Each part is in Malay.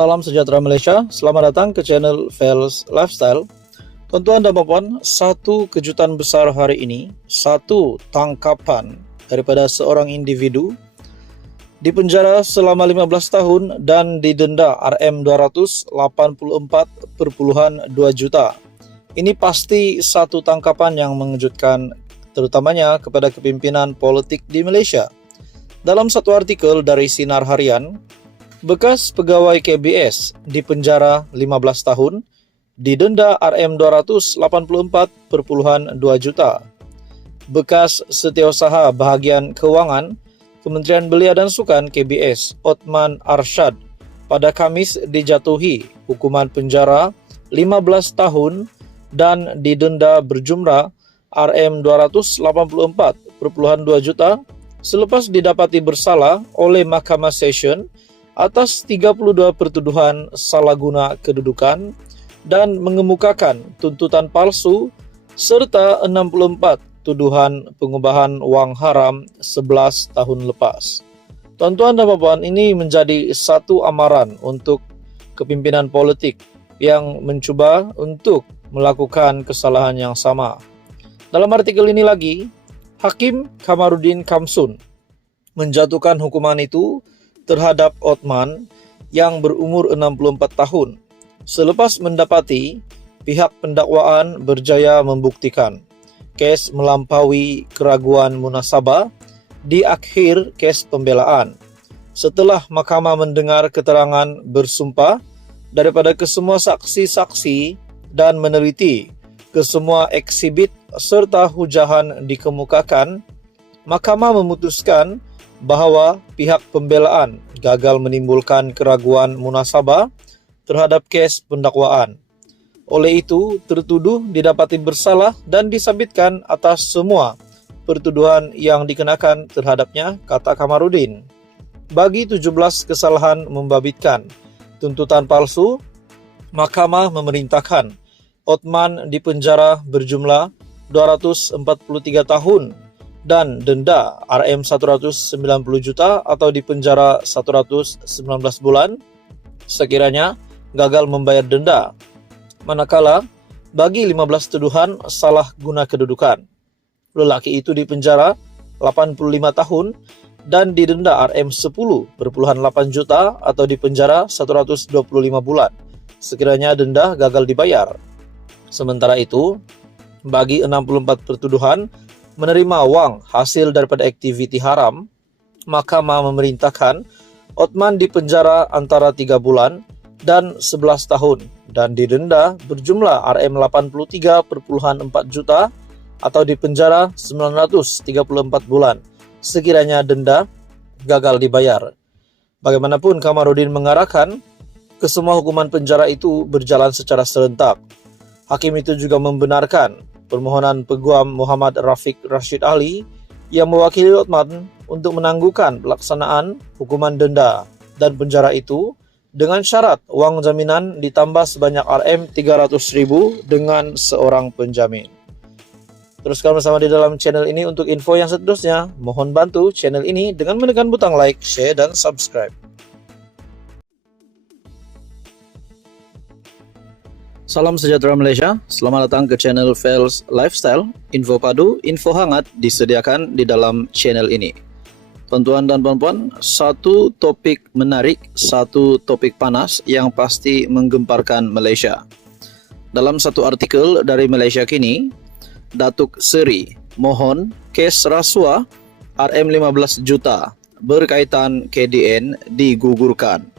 Salam sejahtera Malaysia, selamat datang ke channel Fels Lifestyle. Tuan-tuan dan puan-puan, satu kejutan besar hari ini, satu tangkapan daripada seorang individu dipenjara selama 15 tahun dan didenda RM284,2 juta. Ini pasti satu tangkapan yang mengejutkan, terutamanya kepada kepimpinan politik di Malaysia. Dalam satu artikel dari Sinar Harian, bekas pegawai KBS dipenjara 15 tahun, didenda RM284,2 juta. Bekas Setiausaha Bahagian Kewangan Kementerian Belia dan Sukan KBS, Othman Arshad, pada Khamis dijatuhi hukuman penjara 15 tahun dan didenda berjumlah RM284,2 juta selepas didapati bersalah oleh Mahkamah Session atas 32 pertuduhan salah guna kedudukan dan mengemukakan tuntutan palsu serta 64 tuduhan pengubahan wang haram 11 tahun lepas. Tuan-tuan dan puan-puan, ini menjadi satu amaran untuk kepimpinan politik yang mencuba untuk melakukan kesalahan yang sama. Dalam artikel ini lagi, Hakim Kamarudin Kamsun menjatuhkan hukuman itu terhadap Othman yang berumur 64 tahun selepas mendapati pihak pendakwaan berjaya membuktikan kes melampaui keraguan munasabah di akhir kes pembelaan. Setelah mahkamah mendengar keterangan bersumpah daripada kesemua saksi-saksi dan meneliti kesemua eksibit serta hujahan dikemukakan, mahkamah memutuskan bahawa pihak pembelaan gagal menimbulkan keraguan munasabah terhadap kes pendakwaan. Oleh itu, tertuduh didapati bersalah dan disabitkan atas semua pertuduhan yang dikenakan terhadapnya, kata Kamarudin. Bagi 17 kesalahan membabitkan tuntutan palsu, mahkamah memerintahkan Othman dipenjara berjumlah 243 tahun dan denda RM190 juta atau dipenjara 119 bulan sekiranya gagal membayar denda. Manakala bagi 15 tuduhan salah guna kedudukan, lelaki itu dipenjara 85 tahun dan didenda RM10,8 juta atau dipenjara 125 bulan sekiranya denda gagal dibayar. Sementara itu, bagi 64 pertuduhan menerima wang hasil daripada aktiviti haram, mahkamah memerintahkan Othman dipenjara antara 3 bulan dan 11 tahun dan didenda berjumlah RM83,4 juta atau dipenjara 934 bulan sekiranya denda gagal dibayar. Bagaimanapun, Kamarudin mengarahkan kesemua hukuman penjara itu berjalan secara serentak. Hakim itu juga membenarkan permohonan Peguam Muhammad Rafiq Rashid Ali yang mewakili Othman untuk menangguhkan pelaksanaan hukuman denda dan penjara itu dengan syarat wang jaminan ditambah sebanyak RM300,000 dengan seorang penjamin. Teruskan bersama di dalam channel ini untuk info yang seterusnya. Mohon bantu channel ini dengan menekan butang like, share, dan subscribe. Salam sejahtera Malaysia, selamat datang ke channel Fels Lifestyle. Info padu, info hangat disediakan di dalam channel ini. Tuan-tuan dan puan-puan, satu topik menarik, satu topik panas yang pasti menggemparkan Malaysia. Dalam satu artikel dari Malaysia Kini, Datuk Seri mohon kes rasuah RM15 juta berkaitan KDN digugurkan.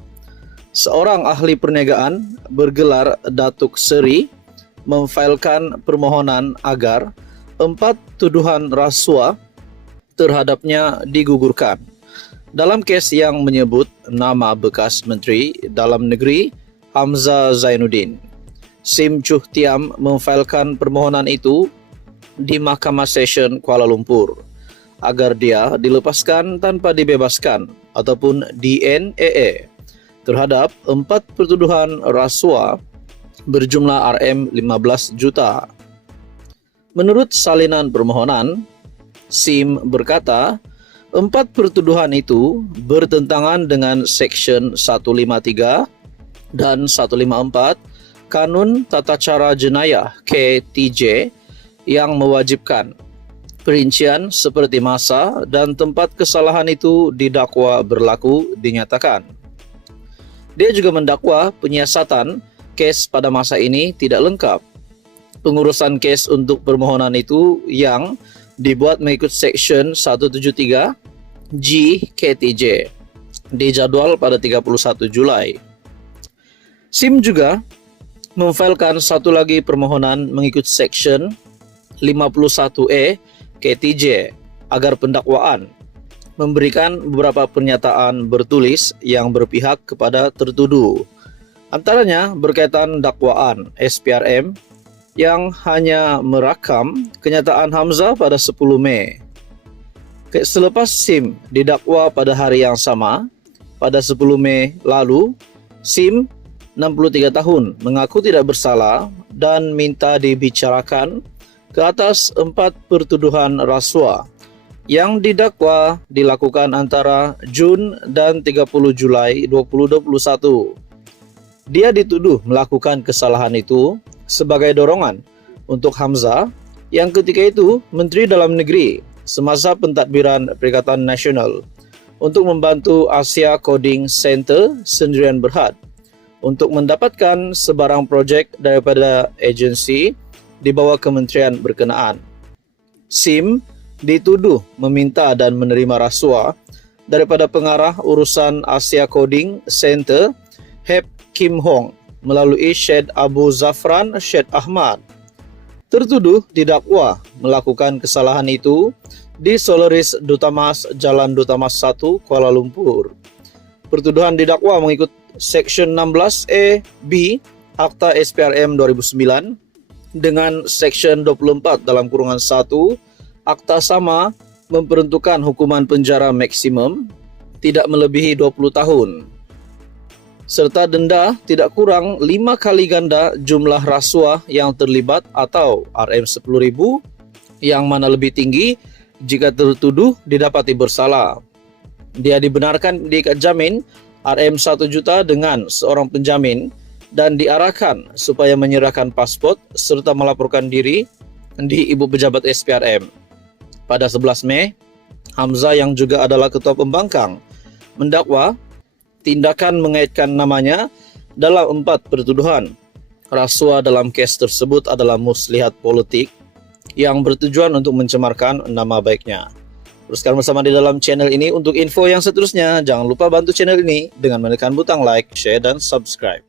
Seorang ahli perniagaan bergelar Datuk Seri memfailkan permohonan agar 4 tuduhan rasuah terhadapnya digugurkan. Dalam kes yang menyebut nama bekas Menteri Dalam Negeri Hamzah Zainuddin, Sim Chuh Tiam memfailkan permohonan itu di Mahkamah Session Kuala Lumpur agar dia dilepaskan tanpa dibebaskan ataupun DNAA terhadap 4 pertuduhan rasuah berjumlah RM15 juta. Menurut salinan permohonan, Sim berkata 4 pertuduhan itu bertentangan dengan Seksyen 153 dan 154 Kanun Tata Cara Jenayah KTJ yang mewajibkan perincian seperti masa dan tempat kesalahan itu didakwa berlaku dinyatakan. Dia juga mendakwa penyiasatan kes pada masa ini tidak lengkap. Pengurusan kes untuk permohonan itu yang dibuat mengikut Seksyen 173 G KTJ dijadwal pada 31 Julai. SIM juga memfailkan satu lagi permohonan mengikut Seksyen 51E KTJ agar pendakwaan memberikan beberapa pernyataan bertulis yang berpihak kepada tertuduh. Antaranya berkaitan dakwaan SPRM yang hanya merakam kenyataan Hamzah pada 10 Mei. Selepas SIM didakwa pada hari yang sama, pada 10 Mei lalu, SIM 63 tahun mengaku tidak bersalah dan minta dibicarakan ke atas 4 pertuduhan rasuah yang didakwa dilakukan antara Jun dan 30 Julai 2021. Dia dituduh melakukan kesalahan itu sebagai dorongan untuk Hamzah yang ketika itu Menteri Dalam Negeri semasa pentadbiran Perikatan Nasional untuk membantu Asia Coding Center Sendirian Berhad untuk mendapatkan sebarang projek daripada agensi di bawah kementerian berkenaan. SIM dituduh meminta dan menerima rasuah daripada pengarah urusan Asia Coding Center Hep Kim Hong melalui Syed Abu Zafran Syed Ahmad. Tertuduh didakwa melakukan kesalahan itu di Solaris Dutamas Jalan Dutamas 1 Kuala Lumpur. Pertuduhan didakwa mengikut Seksyen 16E B Akta SPRM 2009 dengan Seksyen 24 dalam kurungan 1 Akta sama memperuntukkan hukuman penjara maksimum tidak melebihi 20 tahun serta denda tidak kurang 5 kali ganda jumlah rasuah yang terlibat atau Rm10.000 yang mana lebih tinggi jika tertuduh didapati bersalah. Dia dibenarkan diikat jamin Rm1 juta dengan seorang penjamin dan diarahkan supaya menyerahkan pasport serta melaporkan diri di Ibu Pejabat SPRM. Pada 11 Mei, Hamzah yang juga adalah Ketua Pembangkang mendakwa tindakan mengaitkan namanya dalam 4 pertuduhan rasuah dalam kes tersebut adalah muslihat politik yang bertujuan untuk mencemarkan nama baiknya. Teruskan bersama di dalam channel ini untuk info yang seterusnya. Jangan lupa bantu channel ini dengan menekan butang like, share, dan subscribe.